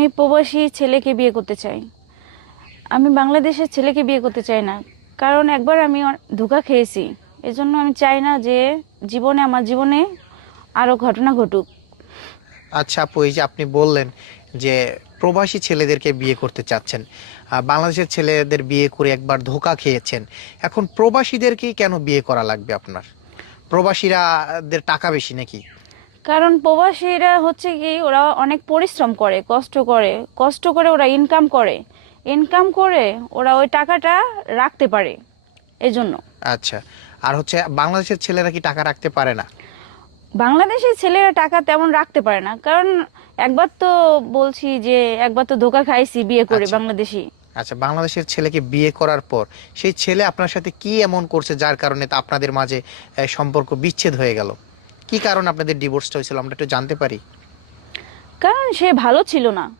আমি প্রবাসী ছেলেকে বিয়ে করতে চাই। আমি বাংলাদেশের ছেলেকে বিয়ে করতে চাই না, কারণ একবার আমি ধোঁকা খেয়েছি। এজন্য আমি চাই না যে আমার জীবনে আরো ঘটনা ঘটুক। আচ্ছা আপু, এই যে আপনি বললেন যে প্রবাসী ছেলেদেরকে বিয়ে করতে চাচ্ছেন, বাংলাদেশের ছেলেদের বিয়ে করে একবার ধোঁকা খেয়েছেন, এখন প্রবাসীদেরকে কেন বিয়ে করা লাগবে আপনার? প্রবাসীরা দের টাকা বেশি নাকি? কারণ প্রবাসীরা হচ্ছে কি, ওরা অনেক পরিশ্রম করে, কষ্ট করে ওরা ইনকাম করে ওরা ওই টাকাটা রাখতে পারে, এজন্য। আচ্ছা, আর হচ্ছে বাংলাদেশের ছেলেরা কি টাকা রাখতে পারে না? বাংলাদেশের ছেলেরা টাকা তেমন রাখতে পারে না, কারণ একবার তো বলছি যে একবার তো ধোকা খাইছি বিয়ে করে আচ্ছা বাংলাদেশি। আচ্ছা, বাংলাদেশের ছেলেকে বিয়ে করার পর সেই ছেলে আপনার সাথে কি এমন করছে যার কারণে তা আপনাদের মাঝে সম্পর্ক বিচ্ছেদ হয়ে গেল? কি কারণ আপনাদের ডিভোর্সটা হয়েছিল, আমরা একটু জানতে পারি? কারণ সে ভালো ছিল না।